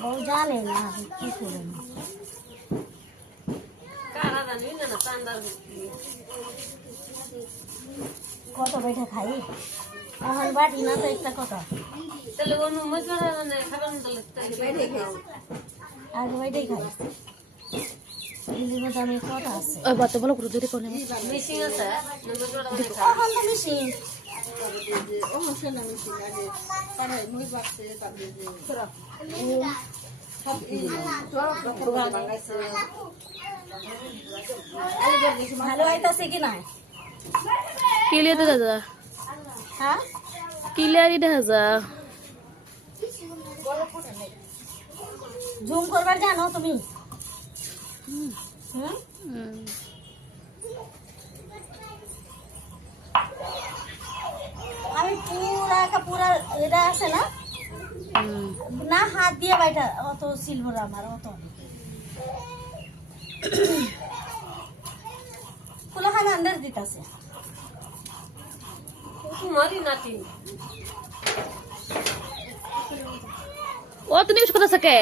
বউ জানে না কি করবেন কত বেটা খাই এখন বাটি না তো একটা কথা আগে বাইটাই খাই আমি কটা আছে বাচ্চা বলো গুরু যদি কোনে মিশিং আছে মিশিং ভালো আইতাছে কি না ক্লিয়ার দেখা যা হ্যাঁ ক্লিয়ারই দেখা যা জুম করবার জানো তুমি আমি পুরা এটা আছে না না হাত দিয়ে বাইটা অত সিলভার আমার অত ফুলখান আন্দাজ দিতেছে তোমারই নাতি ও তুমি কথা থাকে